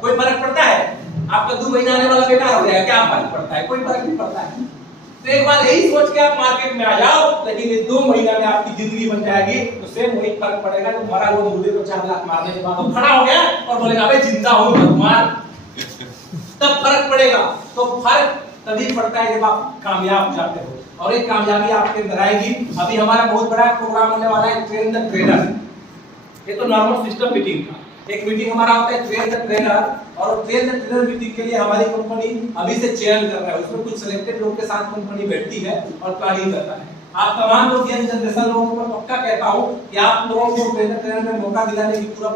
कोई फर्क पड़ता है? आपका 2 महीना आने वाला बेकार हो जाएगा, क्या फर्क पड़ता है? कोई फर्क नहीं पड़ता है। तो एक बार यही सोच के आप मार्केट में आ जाओ, लेकिन ये 2 महीना में आपकी जिंदगी बन जाएगी। तो सेम वही फर्क पड़ेगा जो मरा हुआ मुर्गे को 4 लाख मारने के बाद वो खड़ा हो गया और बोलेगा भाई जिंदा हूं भगवान, तब फर्क पड़ेगा। तो फर्क तभी पड़ता है जब आप कामयाब हो जाते हो, और एक कामयाबी आपके अंदर आएगी। अभी हमारा बहुत बड़ा प्रोग्राम होने वाला है, ट्रेन द ट्रेनर। ये तो नॉर्मल सिस्टम मीटिंग था। एक मीटिंग हमारा होता है ट्रेन द ट्रेनर, और ट्रेन द ट्रेनर मीटिंग के लिए हमारी कंपनी अभी से चयन कर रहा है। उसमें कुछ सिलेक्टेड लोग के साथ कंपनी बैठती है और प्लानिंग करता है। आप तमाम लोग यंग जनरेशन लोगों को पक्का कहता हूं कि आप लोगों को ट्रेन द ट्रेनर में मौका दिलाने की पूरा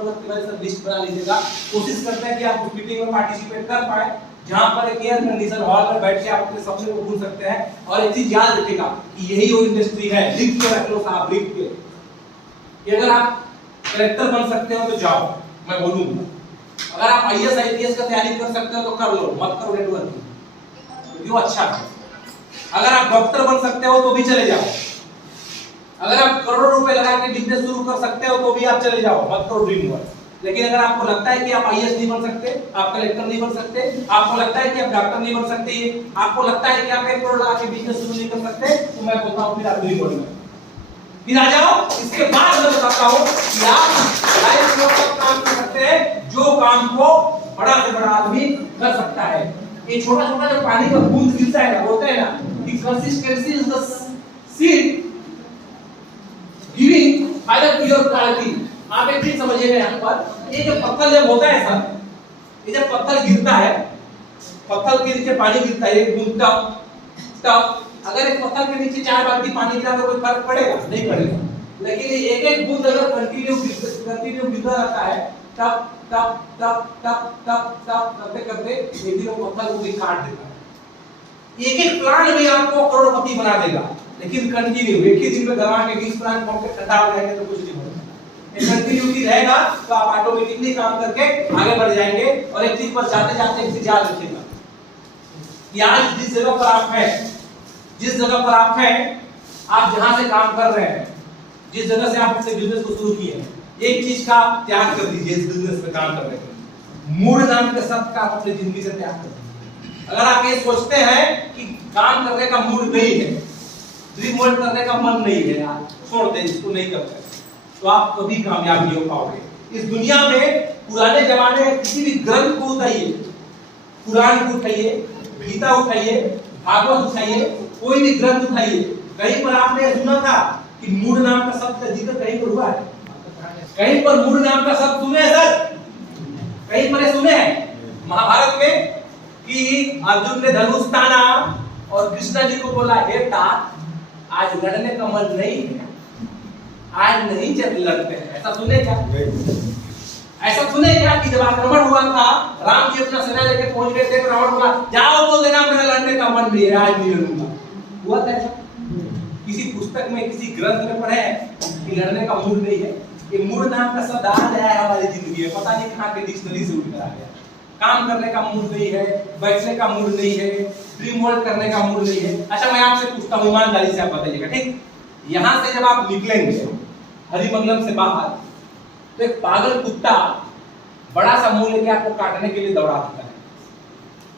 लिस्ट बना लीजिएगा। कोशिश करते हैं कि आप उस मीटिंग में पार्टिसिपेट कर पाए, जहां पर एक एयर कंडीशन हॉल में बैठ के आप अपने सपने को भूल सकते हैं। और एक चीज याद रखिएगा कि यही वो इंडस्ट्री है, लिख के रख लो साहब, लिख के, कि अगर आप कलेक्टर बन सकते हो तो जाओ, मैं बोलूंगा। अगर आप आईएएस आईपीएस का तैयारी कर सकते हो तो कर लो, मत करो नेटवर्किंग, क्योंकि वो अच्छा है। अगर आप डॉक्टर बन सकते हो तो भी चले जाओ। अगर आप करोड़ों रुपए लगा के बिजनेस शुरू कर सकते हो तो भी आप चले जाओ, मत करो ड्रीम वर्क। लेकिन अगर आपको लगता है कि आप आईएएस नहीं बन सकते, आप कलेक्टर नहीं बन सकते, आपको लगता है कि आप डॉक्टर नहीं बन सकते, आपको लगता है कि आप 1 करोड़ लगा के बिजनेस शुरू नहीं कर सकते, तो मैं बोलता हूं फिर आप ड्रीम वर्क में फिर आ जाओ। इसके बाद मैं बताता हूं कि आप लाइफ में सब काम कर सकते हैं जो काम को बड़ा से बड़ा आदमी कर सकता है। ये छोटा छोटा जो पानी का बूंद गिरता है ना, बोलते हैं ना कि consistency is the seed giving by the pure quality. आप एक चीज समझिएगा यहाँ पर, ये जो पत्थर जब होता है सर, ये जब पत्थर गिरता है, पत्थर के नीचे पानी गिरता है एक बूंद तब अगर एक पत्थर के नीचे 4 बाल्टी पानी गिरा तो कोई फर्क पड़ेगा? नहीं पड़ेगा। लेकिन एक एक बूंद अगर कंटिन्यू गिरता रहता है, तब तब तब तब तब तब करते करते एक दिन वो पत्थर को भी काट देता है। एक एक प्लांट भी आपको करोड़पति बना देगा, लेकिन कंटिन्यू एक ही दिन में दवा के 20 प्लांट पंप ठंडा हो जाएंगे तो कुछ नहीं होगा। कंटिन्यूटी रहेगा तो आप ऑटोमेटिकली काम करके आगे बढ़ जाएंगे। और एक चीज पर जाते जाते एक चीज याद रखिएगा कि आज जिस जगह पर आप हैं, जिस जगह पर आप हैं, आप जहां से काम कर रहे हैं, जिस जगह से आप अपने बिजनेस को शुरू किए हैं, एक चीज का आप त्याग कर दीजिए इस बिजनेस में काम करने के। मूड नाम के शब्द का आप अपनी जिंदगी से त्याग कर दीजिए। अगर आप ये सोचते हैं कि काम करने का मूड नहीं है, ड्रीम वर्क करने का मन नहीं है, यार छोड़ दे इसको, नहीं करते, तो आप कभी कामयाब नहीं हो पाओगे। इस दुनिया में पुराने जमाने में किसी भी ग्रंथ को उठाइए, कुरान को उठाइए, गीता उठाइए, भागवत उठाइए, कोई भी ग्रंथ उठाइए, कहीं पर आपने सुना था कि मूड नाम का शब्द का जिक्र कहीं पर हुआ है? कहीं पर मूड नाम का शब्द सुने हैं सर? कहीं पर सुने हैं? महाभारत में कि अर्जुन ने धनुष ताना और कृष्णा जी को बोला, हे तात, आज लड़ने का मन नहीं है, आज नहीं चल लड़ते हैं। ऐसा सुने क्या? ऐसा सुने क्या कि जब आक्रमण हुआ था, राम जी अपना सेना लेके पहुंच गए थे, रावण बोला जाओ बोल देना मेरा लड़ने का मन नहीं है, आज नहीं लड़ूंगा। हुआ था ऐसा? किसी पुस्तक में, किसी ग्रंथ में पढ़े कि लड़ने का मूड नहीं है? ये मूड नाम का शब्द आ गया है हमारी जिंदगी में, पता नहीं कहां के डिक्शनरी से उठ कर आ गया। काम करने का मूड नहीं है, बैठने का मूड नहीं है, ड्रीम वर्क करने का मूड नहीं है। अच्छा मैं आपसे पूछता हूं, ईमानदारी से आप बताइएगा, ठीक? यहां से जब आप निकलेंगे हरिमंगलम से बाहर, तो एक पागल कुत्ता बड़ा सा मुंह लेके आपको काटने के लिए दौड़ा देता है,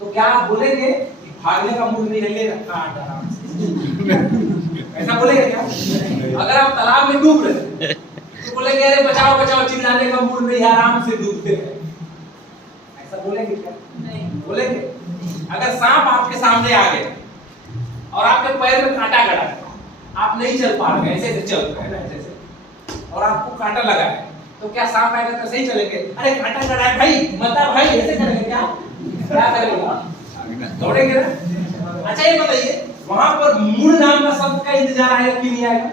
तो क्या आप बोलेंगे कि भागने का मूड नहीं है, ले काट आराम से? ऐसा बोलेंगे क्या? अगर आप तालाब में डूब रहे तो बोलेंगे अरे बचाओ बचाओ, चिल्लाने का मूड नहीं है, आराम से डूबते हैं। ऐसा बोलेंगे क्या? नहीं बोलेंगे। अगर सांप आपके सामने आ गए और आपके पैर में कांटा गड़ा है, आप नहीं चल पा रहे, ऐसे ऐसे चल रहे हैं ऐसे, और आपको कांटा लगा है, तो क्या सांप आएगा तो सही चलेंगे? अरे कांटा गड़ा है भाई, मत भाई, ऐसे करेंगे क्या? क्या करेंगे? दौड़ेंगे ना। अच्छा ये बताइए, वहां पर मूड नाम का शब्द का इंतजार आएगा कि नहीं आएगा?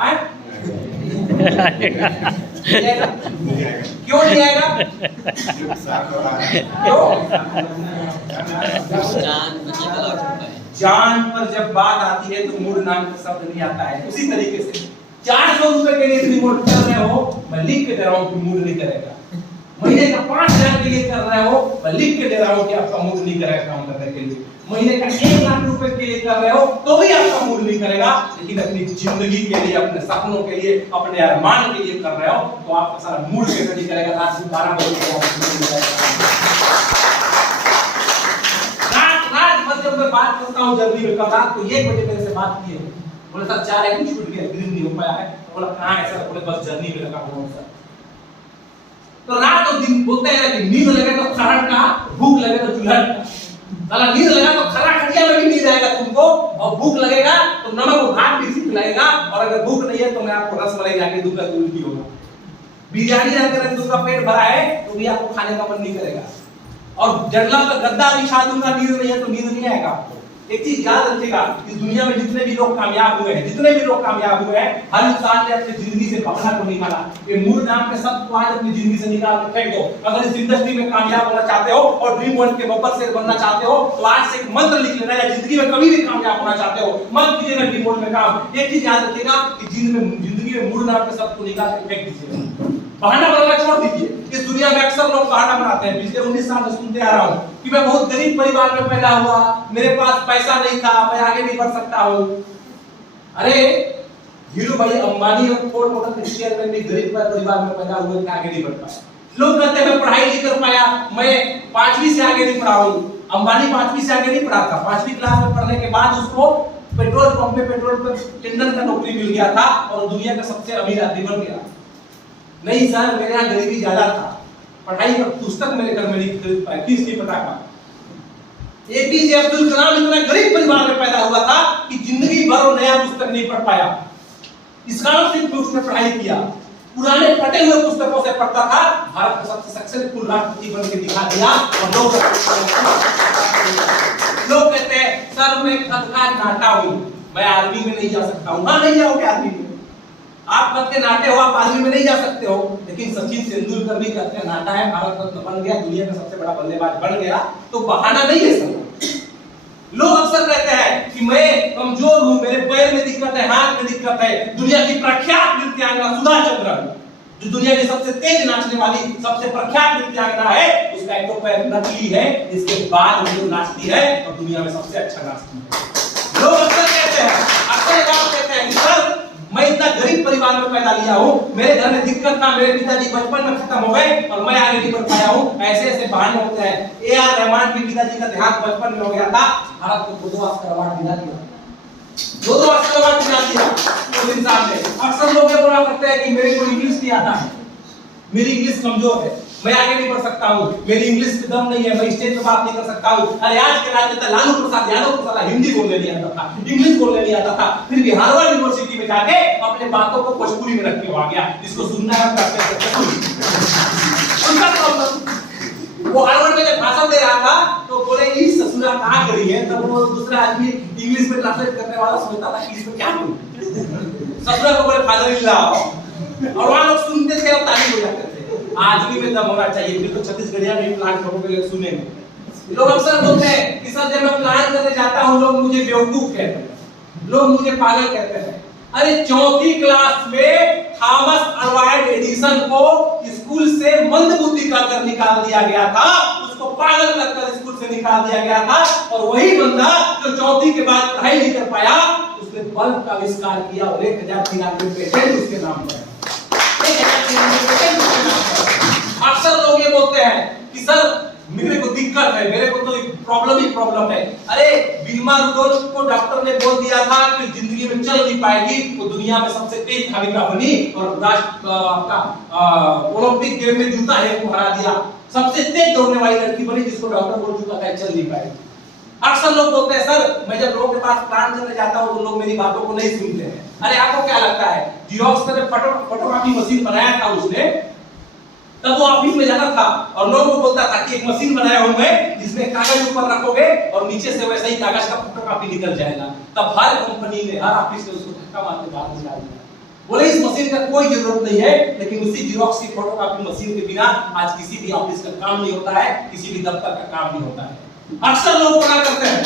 आएगा। क्यों नहीं आएगा? जान पर जब बात आती है तो मूड नाम का शब्द नहीं आता है। उसी तरीके से 400 रुपए के लिए रिमोट कर रहे हो, मैं लिख के दे रहा हूं कि मूड नहीं करेगा। महीने का 5000 के लिए कर रहे हो, मैं लिख के दे रहा हूं कि आपका मूड नहीं करेगा काम करने के लिए। महीने का 1 लाख रुपए के लिए कर रहे हो तो भी आपका मूड नहीं करेगा, लेकिन अपनी जिंदगी के लिए, अपने सपनों के लिए, अपने अरमान के लिए कर रहे हो तो आपका सारा मूड कैसे नहीं करेगा? रात को 12 बजे बात करता हूँ जर्नी में, कल रात को 1 बजे मेरे से बात किए, बोले सर 4 एक छूट गया, ग्रीन नहीं हो पाया है। बोला कहाँ है सर? बोले बस जर्नी में लगा हुआ हूँ सर। तो रात और दिन बोलते हैं कि नींद लगे तो खरट का, भूख लगे तो चुल्हट का। साला नींद लगा तो खरा खटिया में भी नींद आएगा तुमको, और भूख लगेगा तो नमक और भात भी ठीक लगेगा, और अगर भूख नहीं है तो मैं आपको रसमलाई लाके दूंगा तो उल्टी होगा। बिरयानी अगर उसका पेट भरा है तो भी आपको खाने का मन नहीं करेगा, और जंगला का गद्दा बिछा दूंगा, नींद नहीं है तो नींद नहीं आएगा आपको। एक चीज याद रखिएगा, इस दुनिया में जितने भी लोग कामयाब हुए हैं, जितने भी लोग कामयाब हुए हैं, हर इंसान ने अपनी जिंदगी से भावना को निकाला। ये मूल नाम के शब्द को आज अपनी जिंदगी से निकाल के फेंक दो। अगर इस इंडस्ट्री में कामयाब होना चाहते हो और ड्रीम वर्ल्ड के बब्बर से बनना चाहते हो, तो आज से एक मंत्र लिख लेना, या जिंदगी में कभी भी कामयाब होना चाहते हो, मत कीजिएगा ड्रीम वर्ल्ड में काम। एक चीज याद रखिएगा कि जिंदगी में मूल नाम के शब्द को निकाल के फेंक दीजिएगा, बहाना बनाना छोड़ दीजिए। इस दुनिया में अक्सर लोग बहाना बनाते हैं। पिछले 19 साल से सुनते आ रहा हूँ कि मैं बहुत गरीब परिवार में पैदा हुआ, मेरे पास पैसा नहीं था, मैं आगे नहीं बढ़ सकता हूँ। अरे धीरू भाई अंबानी और फोर्ड मोटर के चेयरमैन भी गरीब परिवार में पैदा हुए थे, आगे नहीं बढ़ पाए। लोग कहते हैं मैं पढ़ाई नहीं कर पाया, मैं 5वीं से आगे नहीं पढ़ा हूँ। अंबानी 5वीं से आगे नहीं पढ़ा था, 5वीं क्लास में पढ़ने के बाद उसको पेट्रोल पंप में पेट्रोल टेंडर का नौकरी मिल गया था और दुनिया का सबसे अमीर आदमी बन गया। नहीं सर, मेरे यहाँ गरीबी ज्यादा था, पढ़ाई का पुस्तक मेरे घर में नहीं खरीद पाए, फीस नहीं पटा पाया। एपीजे अब्दुल कलाम इतना गरीब परिवार में पैदा हुआ था कि जिंदगी भर वो नया पुस्तक नहीं पढ़ पाया। स्कॉलरशिप में उसने पढ़ाई किया, पुराने पटे हुए पुस्तकों से पढ़ता था, भारत का सबसे सक्सेसफुल राष्ट्रपति बन के दिखा दिया। और लोग कहते हैं सर मैं खत का नाटा हूं, मैं आर्मी में नहीं जा सकता हूं। हाँ, नहीं जाओगे आर्मी में, आप कद के नाटे हो, आप आर्मी में नहीं जा सकते हो। लेकिन सचिन तेंदुलकर भी कद का नाटा है, भारत रत्न बन गया, दुनिया का सबसे बड़ा बल्लेबाज बन गया, तो बहाना नहीं है सर। लोग अक्सर कहते हैं कि मैं कमजोर हूं, मेरे पैर में दिक्कत है, हाथ में दिक्कत है। दुनिया की प्रख्यात नृत्यांगना सुधा चंद्रन, जो दुनिया की सबसे तेज नाचने वाली सबसे प्रख्यात नृत्यांगना है, उसका एक तो पैर नकली है, इसके बाद वो नाचती है और दुनिया में सबसे अच्छा नाचती है। लोग अक्सर कहते हैं, सर मैं इतना गरीब परिवार में पैदा लिया हूँ, मेरे घर में दिक्कत था, मेरे पिताजी बचपन में खत्म हो गए और मैं आगे नहीं बढ़ पाया हूँ। ऐसे ऐसे बहाने होते हैं। ए.आर. रहमान के पिताजी का देहांत बचपन में हो गया था, भारत को 2 ऑस्कर अवार्ड दिला दिया, 2 ऑस्कर अवार्ड दिला दिया उस इंसान ने। अक्सर लोग ये बोला करते हैं कि मेरे को इंग्लिश नहीं आता है, मेरी इंग्लिश कमजोर है, मैं आगे नहीं बढ़ सकता हूँ, मेरी इंग्लिश में दम नहीं है, मैं स्टेज पे बात नहीं कर सकता हूँ। अरे आज के राजनेता लालू प्रसाद यादव को साला हिंदी बोलने नहीं आता था, इंग्लिश बोलने नहीं आता था, फिर भी हार्वर्ड यूनिवर्सिटी में जाके अपने बातों को भोजपुरी में रख के आ गया। इसको सुनना है उनका प्रॉब्लम। वो हार्वर्ड में जब भाषण दे रहा था तो बोले इस ससुरा कहाँ करी है, तब वो दूसरा आदमी इंग्लिश में ट्रांसलेट करने वाला सोचता था कि इसमें क्या बोलूं, ससुरा को बोले फादर इन लॉ, और वहां लोग सुनते थे और ताली बजाते थे। आदमी में दम होना चाहिए, फिर तो छत्तीसगढ़िया में प्लान करोगे के लिए सुनेंगे। लोग अक्सर बोलते हैं कि सर जब मैं प्लान करने जाता हूं लोग मुझे बेवकूफ कहते हैं, लोग मुझे पागल कहते हैं। अरे 4वीं क्लास में थॉमस अल्वा एडिसन को स्कूल से मंदबुद्धि कर निकाल दिया गया था, उसको पागल कर स्कूल से निकाल दिया गया था, और वही बंदा जो 4वीं के बाद पढ़ाई नहीं कर पाया, उसने बल्ब का आविष्कार किया और 1093 पेटेंट उसके नाम पर। अक्सर लोग ये बोलते हैं कि सर मेरे को दिक्कत है, मेरे को तो प्रॉब्लम ही प्रॉब्लम है। अरे विल्मा रुडोल्फ को डॉक्टर ने बोल दिया था कि जिंदगी में चल नहीं पाएगी, वो दुनिया में सबसे तेज धाविका बनी और आपका ओलंपिक गेम में जूता है को हरा दिया, सबसे तेज दौड़ने वाली लड़की बनी जिसको डॉक्टर बोल चुका था चल नहीं पाएगी। अक्सर लोग बोलते हैं सर मैं जब लोगों के पास प्लान करने जाता हूं तो लोग मेरी बातों को नहीं सुनते हैं। अरे आपको क्या लगता है जीरोक्स का फोटोकॉपी मशीन बनाया था उसने, तब वो ऑफिस में जाता था और लोगों को बोलता था कि एक मशीन बनाया हूं मैं जिसमें कागज ऊपर रखोगे और नीचे से वैसे ही कागज का फोटोकॉपी निकल जाएगा। तब हर कंपनी ने हर ऑफिस ने उसको धक्का मार के बाहर निकाल दिया, बोले इस मशीन का कोई जरूरत नहीं है। लेकिन उसी जीरोक्स की फोटोकॉपी मशीन के बिना आज किसी भी ऑफिस का काम नहीं होता है, किसी भी दफ्तर का काम नहीं होता है। अक्सर लोग बोला करते हैं,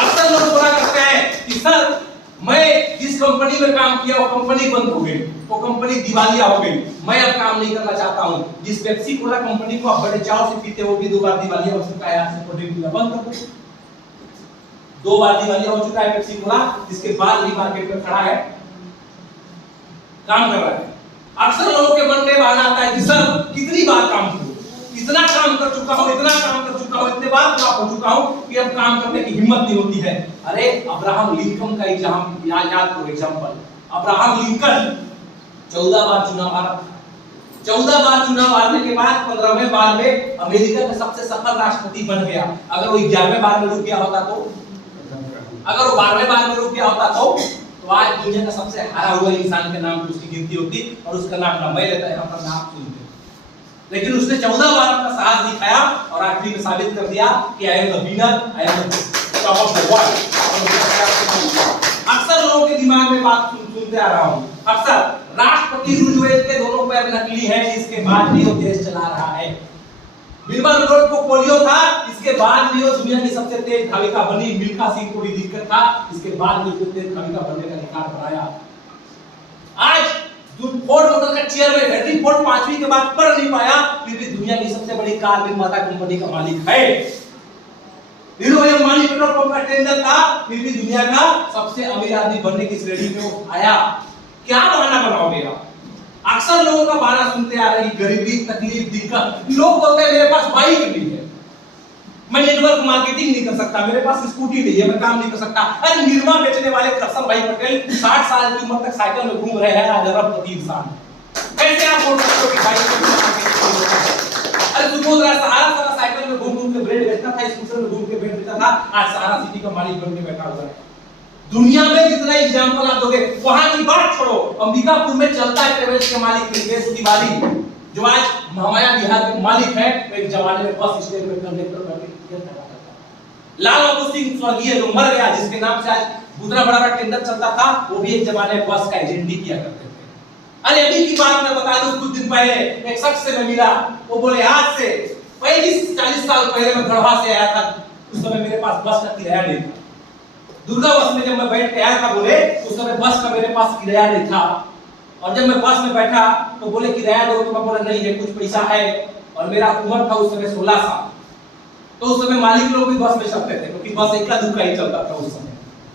अक्सर लोग बोला करते हैं कि सर मैं जिस कंपनी में काम किया वो कंपनी बंद हो गई, वो कंपनी दिवालिया हो गई, मैं अब काम नहीं करना चाहता हूं। जिस पेप्सी कोला कंपनी को आप बड़े चाव से पीते हो भी 2 बार दिवालिया हो चुका है, आपसे प्रोडक्ट बंद कर दो। 2 बार दिवालिया हो चुका है पेप्सी कोला, जिसके बाद भी मार्केट में खड़ा है, काम कर रहा है। अक्सर लोगों के मन में बहाना आता है कि सर कितनी बार काम करूं, इतना काम कर चुका हूँ, इतना काम कर चुका हूँ, इतने बार फ्लॉप हो चुका हूँ कि अब काम करने की हिम्मत नहीं होती है। अरे अब्राहम लिंकन का एग्जाम याद करो, एग्जांपल। अब्राहम लिंकन 14 बार चुनाव हारा, 14 बार चुनाव हारने के बाद 15वें बार में अमेरिका का सबसे सफल राष्ट्रपति बन गया। अगर वो 11वें बार में रुक गया होता तो, अगर वो 12वें बार में रुक गया होता तो आज दुनिया का सबसे हारा हुआ इंसान के नाम की उसकी गिनती होती और उसका नाम ना मैं लेता है, अपना नाम सुनते। लेकिन उसने 14 बार अपना साहस दिखाया और आखिरी में साबित कर दिया कि I am the winner, I am the top of the world. अक्सर लोगों के दिमाग में बात सुनते आ रहा हूं, अक्सर राष्ट्रपति रूजवेल्ट के दोनों पैर नकली हैं, इसके बाद भी वो देश चला रहा है। बिल्बा रूजवेल्ट को पोलियो था, इसके बाद भी वो दुनिया की सबसे तेज धाविका बनी। मिल्खा सिंह को भी दिक्कत था, इसके बाद भी उसको तेज धाविका बनने का अधिकार बनाया। आज फोर्ड मोटर का चेयरमैन हेनरी फोर्ड 5वीं के बाद पढ़ नहीं पाया, फिर भी दुनिया की सबसे बड़ी कार निर्माता कंपनी का मालिक है। हीरो अंबानी पेट्रोल पंप का टेंडर था, फिर भी दुनिया का सबसे अमीर आदमी बनने की श्रेणी में वो आया। क्या बहाना बनाओगे आप? अक्सर लोगों का बहाना सुनते आ रही, गरीबी, तकलीफ, दिक्कत। लोग बोलते हैं मेरे पास बाइक नहीं है, मैं नेटवर्क मार्केटिंग नहीं कर सकता, मेरे पास स्कूटी नहीं है, मैं काम नहीं कर सकता। अरे निरमा बेचने वाले करसन भाई पटेल 60 साल की उम्र तक साइकिल में घूम रहे हैं, आज अरबपति इंसान। कैसे आप बोल सकते हो कि बाइक? अरे सुबोध राय सहारा साइकिल में घूम के ब्रेड बेचता था, स्कूटर में घूम के ब्रेड बेचता था, आज सहारा सिटी का मालिक बन के बैठा हुआ है। दुनिया में जितना एग्जांपल आप दोगे, वहां की बात छोड़ो, अंबिकापुर में चलता है ट्रेवल्स के मालिक निकेश तिवारी, जो आज महामाया बिहार के मालिक है। वो एक जमाने में बस स्टैंड में कंडक्टर करके लाल बहादुर सिंह स्वर्गीय जो मर गया, जिसके नाम से आज उतना बड़ा टेंडर चलता था, वो भी एक जमाने में बस का एजेंटी किया करते थे। अरे अभी की बात मैं बता दूं, कुछ दिन पहले एक शख्स से मैं मिला, वो बोले आज से 35-40 साल पहले मैं गढ़वा से आया था, उस समय मेरे पास बस का किराया नहीं था। दुर्गा बस में जब मैं बैठ के आया था, बोले उस समय बस का मेरे पास किराया नहीं था। और जब मैं बस में बैठा तो बोले किराया दो, तो मैं बोला नहीं है, कुछ पैसा है। और मेरा उम्र था उस समय 16 साल। तो उस समय मालिक लोग भी बस में चलते थे, क्योंकि बस इक्का दुक्का ही चलता था उस समय।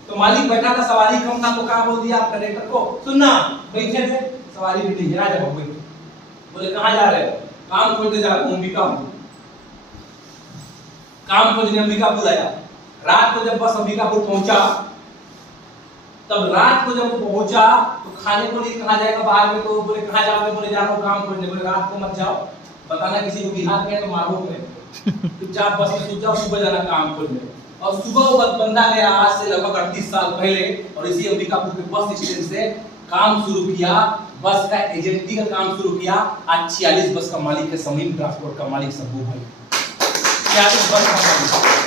तो मालिक बैठा था, सवारी कम था, तो कहा बोल दिया कंडक्टर को, सुनना बैठे थे, सवारी भी नहीं, आ जाओ बैठो। बोले कहां जा रहे हो? काम खोजने जा रहा हूं अंबिकापुर। काम खोजने अंबिकापुर आया। रात को जब बस अंबिकापुर पहुंचा, तब रात को जब वो पहुंचा तो खाने को लिए कहां जाएगा बाहर में, तो बोले कहां जाओगे? बोले जा रहा हूं काम खोजने। बोले रात को मत जाओ, बताना किसी को बिहार में तो मारोगे, चुपचाप बस में सूझ जाओ, सुबह जाना काम खोजने। और सुबह वो बंदा गया आज से लगभग 38 साल पहले, और इसी अंबिकापुर के बस स्टैंड से काम शुरू किया, बस का एजेंटी का काम शुरू किया। आज 46 बस का मालिक है, समीम ट्रांसपोर्ट का मालिक सबू भाई। 46 बस का मालिक,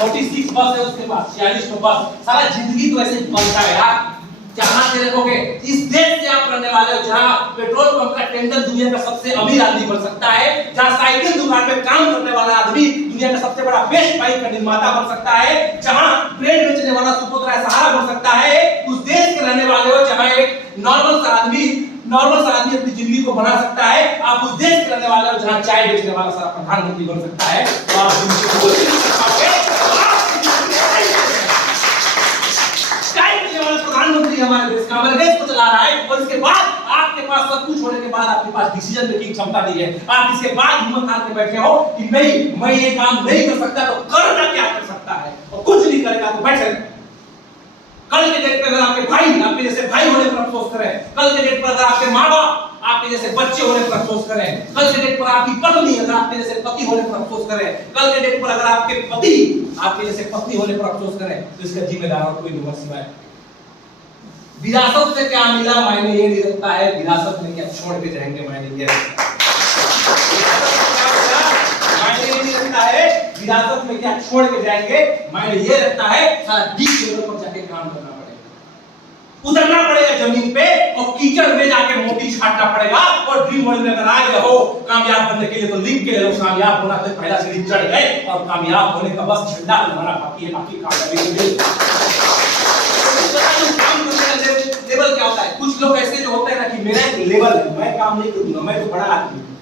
46 बस है उसके पास, 46 बस। सारा जिंदगी तो ऐसे बनता है यार। जहां से देखोगे, इस देश से आप रहने वाले हो जहां पेट्रोल पंप का टेंडर दुनिया का सबसे अमीर आदमी बन सकता है, जहां साइकिल दुकान में काम करने वाला आदमी दुनिया का सबसे बड़ा बेस्ट बाइक का निर्माता बन सकता है, जहां ब्रेड बेचने वाला सुबोध राय सहारा बन सकता है, उस देश के रहने वाले हो जहां एक नॉर्मल सा आदमी अपनी जिंदगी को बना सकता है। आप उस देश के रहने वाले हो जहां चाय बेचने वाला सारा प्रधानमंत्री बन सकता है, तो आप जिंदगी को प्रधानमंत्री हमारे देश का, हमारे देश को चला रहा है। और इसके बाद आपके पास सब कुछ होने के बाद आपके पास डिसीजन मेकिंग क्षमता नहीं है। आप इसके बाद हिम्मत हार के बैठे हो कि नहीं, मैं ये काम नहीं कर सकता, तो करना क्या कर सकता है? और कुछ नहीं करेगा तो बैठे। कल के डेट पे अगर आपके भाई आपके जैसे भाई होने पर अफसोस करें, कल के डेट पर अगर आपके माँ बाप आपके जैसे बच्चे होने पर अफसोस करें, कल के डेट पर आपकी पत्नी अगर आपके जैसे पति होने पर अफसोस करें, कल के डेट पर अगर आपके पति आपके जैसे पत्नी होने पर अफसोस करें, तो इसका जिम्मेदार और कोई नहीं सिवाय विरासत से क्या मिला मायने ये नहीं रखता है, विरासत में क्या छोड़ के जाएंगे मायने ये रखता है। विरासत में क्या छोड़ के जाएंगे मायने ये रखता है। सारा डीप लेवल पर जाके काम करना पड़ेगा, उतरना पड़ेगा जमीन पे और कीचड़ में जाके मोती छाटना पड़ेगा। और ड्रीम वर्ल्ड में अगर आ गए हो कामयाब बनने के लिए, तो लिख के ले लो, कामयाब होना तो पहला सीढ़ी चढ़ गए और कामयाब होने का बस झंडा बनाना बाकी है, बाकी कामयाबी के लिए लेवल क्या होता है। कुछ लोग ऐसे जो होते हैं ना कि मेरा एक लेवल है, मैं काम नहीं करूंगा, मैं तो बड़ा आदमी हूं।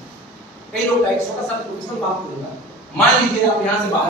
कई लोग का एक छोटा सा प्रोफेशनल बात करूंगा, मान लीजिए आप यहां से बाहर